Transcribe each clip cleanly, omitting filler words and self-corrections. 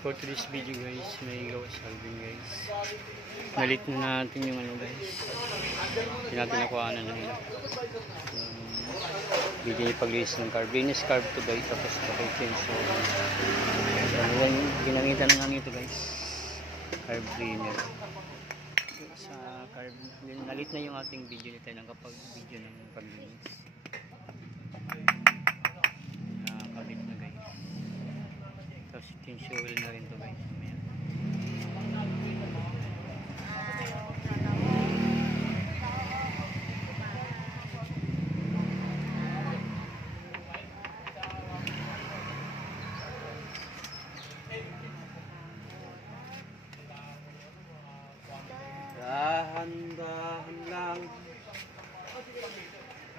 For today's video guys, may gawa salving guys. Nalit na natin yung ano guys. Hindi natin nakuha na nila. Video niya pag-release ng carb. Linis carb to guys. Tapos pag-change. So, yan, ginamitan na namin ito guys. Carb cleaner. Sa carb, nalit na yung ating video nito ng kapag video ng pag-release. Nakakabit na guys. Tapos change oil na rin to guys. Dahan-dahan lang.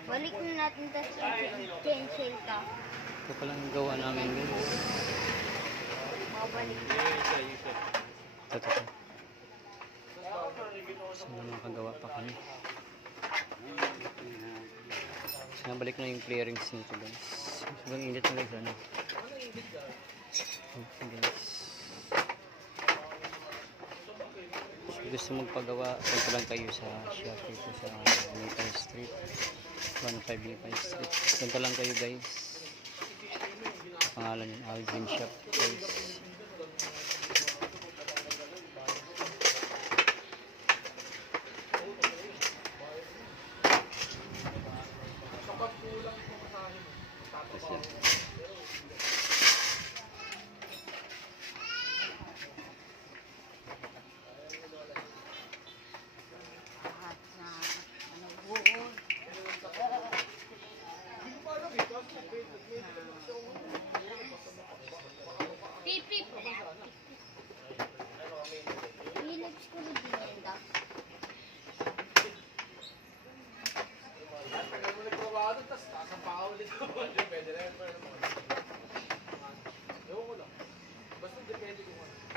Balik na natin sa cancel ka. Ito palang gawa namin guys. Babalik. Ito. Sana makagawa pa kami. Sana balik na yung clearings nito guys. Sobrang init na guys. Ano? Okay guys. Gusto magpagawa, punta lang kayo sa shop dito sa Nepal Street, 15 Nepal Street. Punta lang kayo guys. Pangalan yung Alvin Shop guys. Pipip. Philips ko rin dinenda.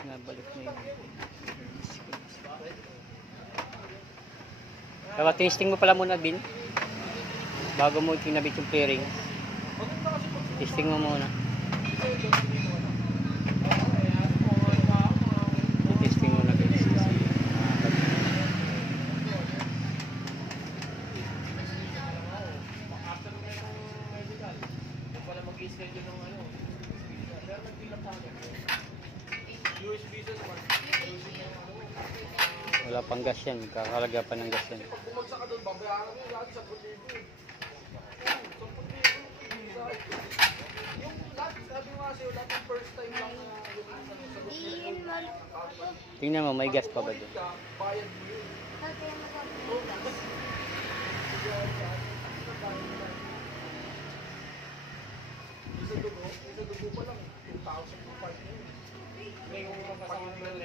Nabalik na yun. Kaya testing mo pala muna Bin. Bago mo kinabit yung clearing. Testing mo muna. Testing mo na guys. Wala pang gas yan. Kakalaga pa ng gas yan. Tingnan mo, may gas pa ba doon? Isa dugo pa lang, 2,000 pa rin. Ngayon, kasama ng